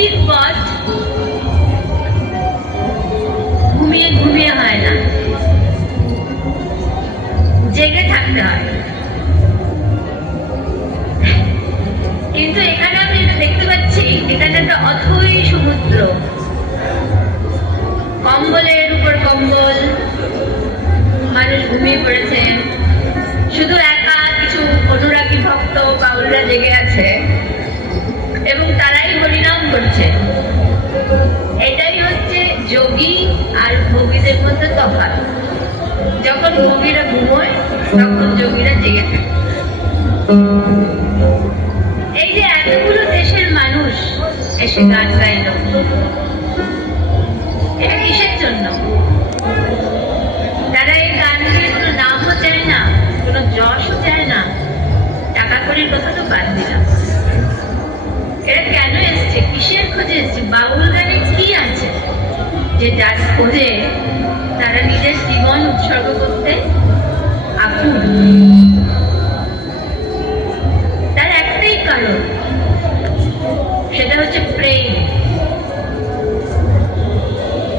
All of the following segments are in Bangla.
ভক্তির পথ ঘুমিয়ে ঘুমিয়ে হয় না, জেগে থাকতে হয়। কিন্তু এখানে আমি যেটা দেখতে পাচ্ছি, এখানে একটা অথই সমুদ্র, কম্বলের উপর কম্বল, মানুষ ঘুমিয়ে পড়েছে, শুধু একা কিছু অনুরাগী ভক্ত বাউলরা জেগে আছে এবং তারাই হরিনাম করছে। এটাই হচ্ছে যোগী আর ভোগীদের মধ্যে তফাৎ। যখন ভোগীরা ঘুমোয় তখন যোগীরা জেগে থাকে। এই যে এতগুলো দেশের মানুষ এসে গান গাইল, এটা কিসের জন্য? তারা এই গান গেলে কোনো নামও চায় না, কোনো যশও চায় না, টাকা কড়ির কথা তো বাদ দিলাম। এরা কেন এসছে, কিসের খোঁজে এসছে? বাউল গানে কি আছে যে যার খোঁজে তারা নিজের জীবন উৎসর্গ করতে আকুল? তার একটাই কারণ, সেটা হচ্ছে প্রেম।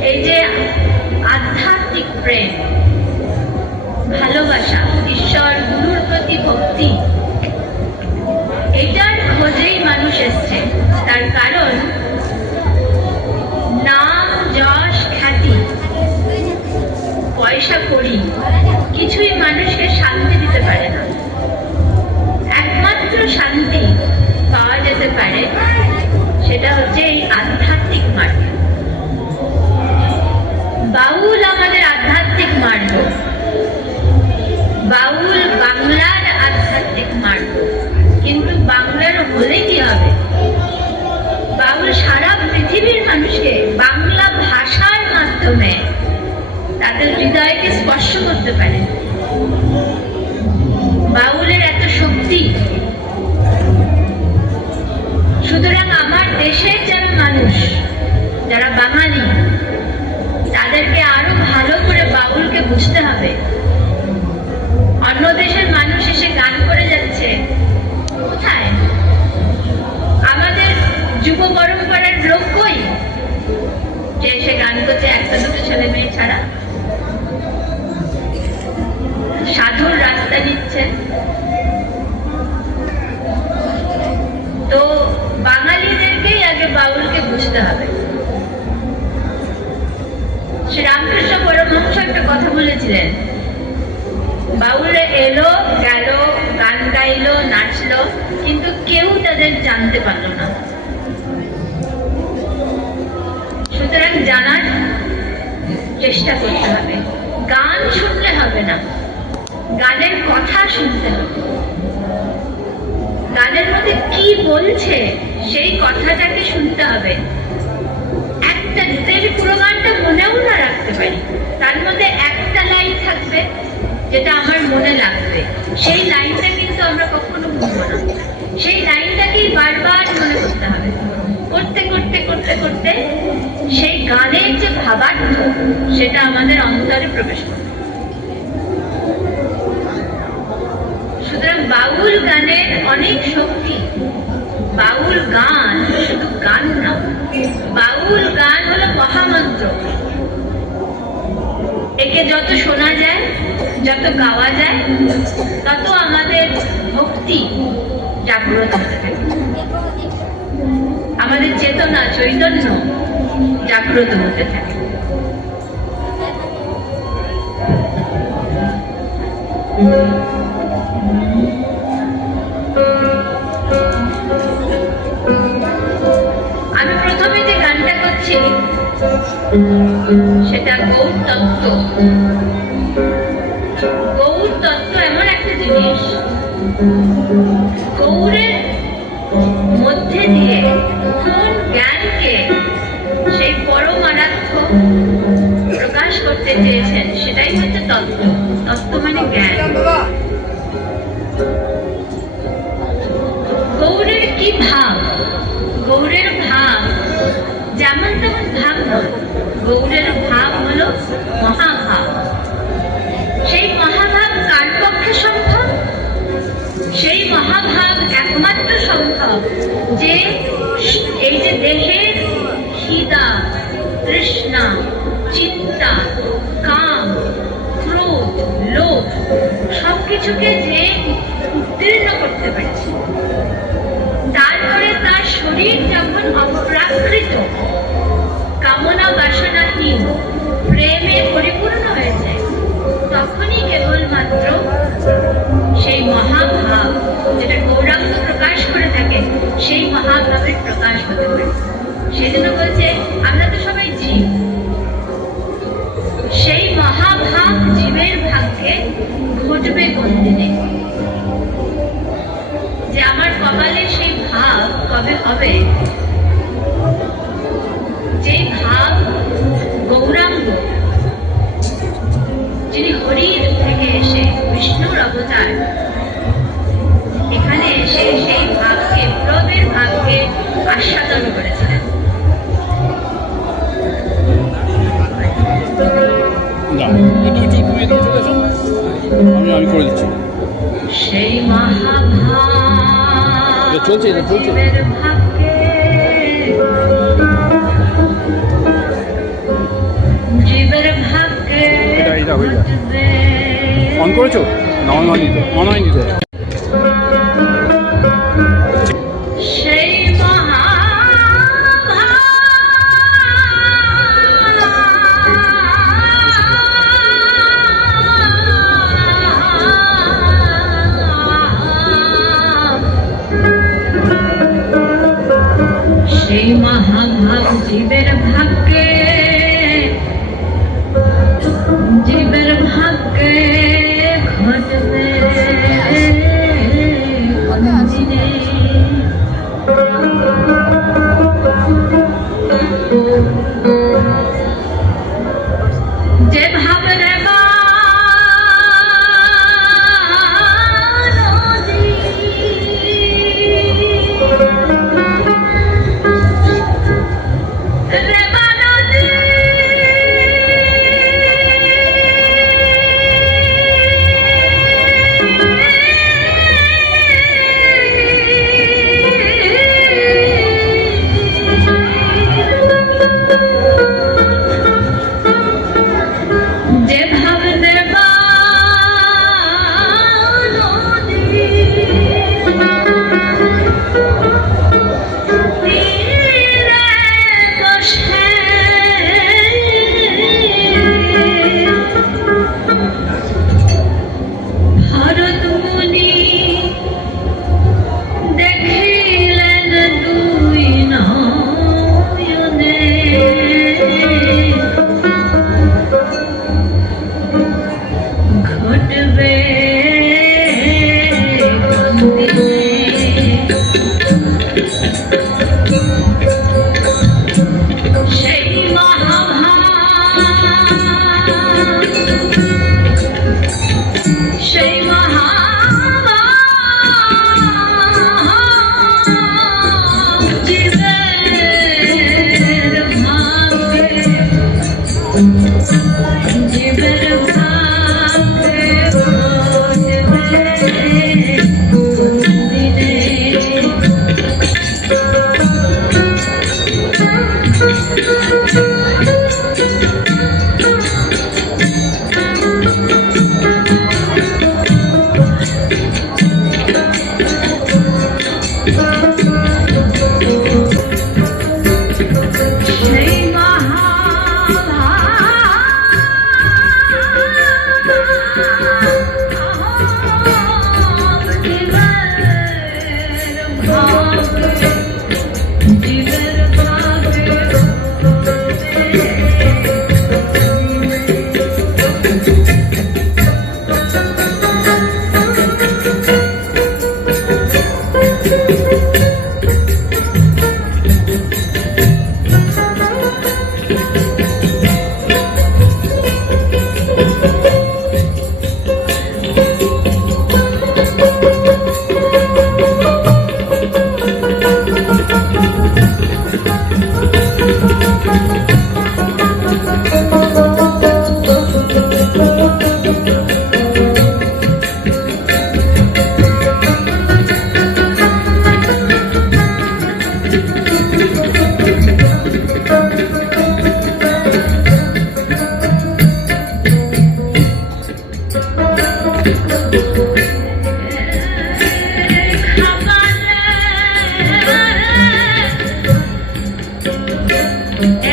এই যে আধ্যাত্মিক প্রেম, ভালোবাসা, ঈশ্বর গুরুর প্রতি ভক্তি, এটার খোঁজেই মানুষ এসছে। তার কারণ নাম, যশ, খ্যাতি, পয়সা কড়ি কিছুই মানুষকে শান্তি দিতে পারে না। একমাত্র শান্তি পাওয়া যেতে পারে সেটা হচ্ছে এই আধ্যাত্মিক মার্গ। বাউল আমাদের আধ্যাত্মিক মার্গ, বাউল বাংলার আধ্যাত্মিক মার্গ। কিন্তু বাংলার হলে কি হবে? বাউল সারা পৃথিবীর মানুষকে বাংলা ভাষার মাধ্যমে তাদের হৃদয়কে স্পর্শ করতে পারে। বাউলের এত শক্তি। সুতরাং আমার দেশের যারা মানুষ, যারা বাঙালি, তাদেরকে আরো ভালো করে বাউলকে বুঝতে হবে। অন্য দেশের মানুষ এসে গান করে যাচ্ছে, কোথায়? আমাদের যুব পরম্পরার লোক কই যে এসে গান করছে? একটা দুটো ছেলে মেয়ে ছাড়া। সাধুর রাস্তা দিচ্ছে। তো বাঙালিদেরকেই আগে বাউলকে বুঝতে হবে। শ্রীরামকৃষ্ণ পরমহংস একটা কথা বলেছিলেন, বাউল এলো গেল, গান গাইলো, নাচলো, কিন্তু কেউ তাদের জানতে পারল না। সুতরাং জানার চেষ্টা করতে হবে। গান শুনলে হবে না, গানের কথা শুনতে হবে। গানের মধ্যে কি বলছে সেই কথাটাকে শুনতে হবে। একটা যদি পুরো গানটা মনেও না রাখতে পারি, তার মধ্যে একটা লাইন থাকবে যেটা আমার মনে লাগবে, সেই লাইনটা কিন্তু আমরা কখনো ভুলবো না। সেই লাইনটাকেই বারবার মনে করতে হবে। করতে করতে করতে করতে সেই গানের যে ভাবার্থ, সেটা আমাদের অন্তরে প্রবেশ করবে। সুতরাং বাউল গানের অনেক শক্তি। বাউল গান শুধু গান না, বাউল গান হলো মহামন্ত্র। একে যত শোনা যায়, যত গাওয়া যায়, তত আমাদের ভক্তি জাগ্রত হতে থাকে, আমাদের চেতনা, চৈতন্য জাগ্রত হতে থাকে। আমি প্রথমে যে গানটা করছি সেটা গৌর তত্ত্ব। গৌর তত্ত্ব এমন একটা জিনিস, গৌরের মধ্যে দিয়ে কোন জ্ঞানকে সেই পরমারাধ্য প্রকাশ করতে চেয়েছেন সেটাই হচ্ছে তত্ত্ব। তত্ত্ব মানে জ্ঞান। গৌরের কি ভাব? গৌরের ভাব যেমন তেমন ভাব নয়, গৌরের ভাব হলো মহাভাব। সেই মহাভাব কার পক্ষে সম্ভব? সেই মহাভাব একমাত্র সম্ভব যে এই যে দেহের তৃষ্ণা, চিন্তা, কাম, ক্রোধ, লোভ সবকিছুকে যে উত্তীর্ণ করতে পেরেছে, তারপরে তার শরীর যখন অপ্রাকৃত, কামনা বাসনাহীন, প্রেমে পরিপূর্ণ হয়েছে, তখনই কেবলমাত্র সেই মহাভাব, যেটা গৌরাঙ্গ প্রকাশ করে থাকে, সেই মহাভাবের প্রকাশ হতে পারে। সেজন্য বলছে আমরা তো সবাই জীব, সেই মহাভাব জীবের ভাগ্যে ঘটবে কোন দিনে, যে আমার কপালে সেই ভাব কবে হবে, যে ভাব গৌরাঙ্গ, যিনি হরির থেকে এসে বিষ্ণুর অবতার, এখানে এসে সেই ভাবকে, প্রবের ভাবকে আস্বাদন করেছিলেন। আমি করে দিচ্ছি। সেই মহাভাব চলছে জীবের ভাগ্যে, জীবের ভাগ্যে ঘটবে। অন করেছো না? অন হয়নি তো, অন হয়নি তো। সেই মহাভাব জীবের ভাগ্যে, জীবের ভাগ্যে ঘটবে কোন দিনে। যে ভাবের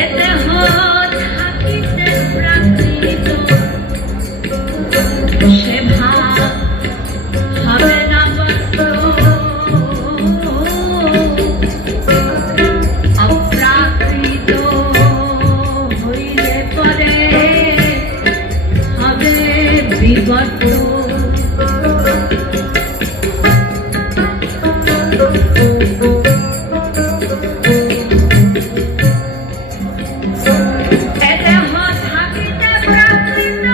এদেহ থাকিতে প্রাকৃত সে ভাব হবে না বদ্ধ অপ্রাকৃত হইলে পরে হবে বিবর্ত এদেহ থাকিতে প্রাকৃত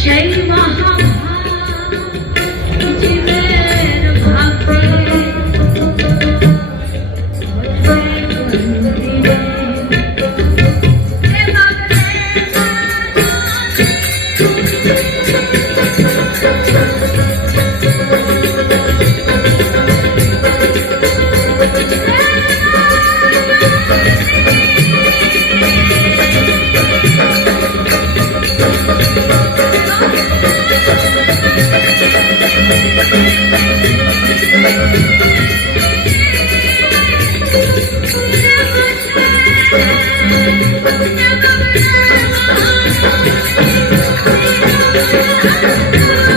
সেই মহা Thank you.